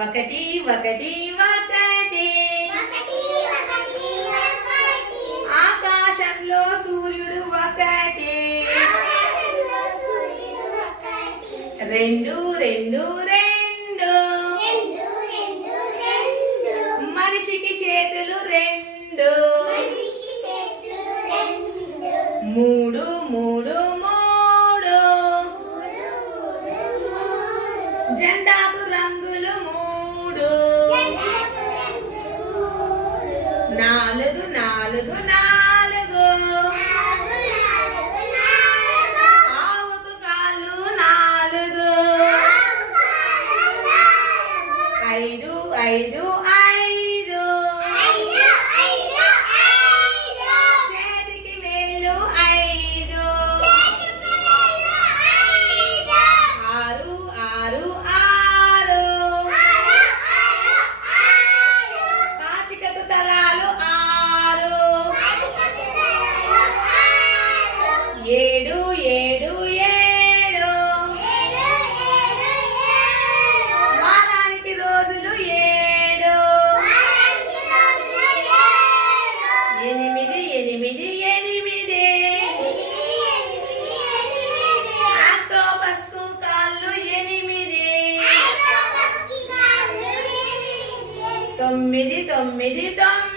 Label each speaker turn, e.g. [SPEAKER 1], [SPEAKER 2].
[SPEAKER 1] ఒకటి ఒకటి ఒకటి. ఆకాశంలో సూర్యుడు ఒకటి. రెండు రెండు రెండు. మనిషికి చేతులు రెండు. మూడు మూడు మూడు. జెండాకు రంగులు నాలుగు నాలుగు నాలుగు. ఆవుకు కాళ్ళు నాలుగు. ఐదు ఐదు తొమ్మిది తొమ్మిది తొమ్మిది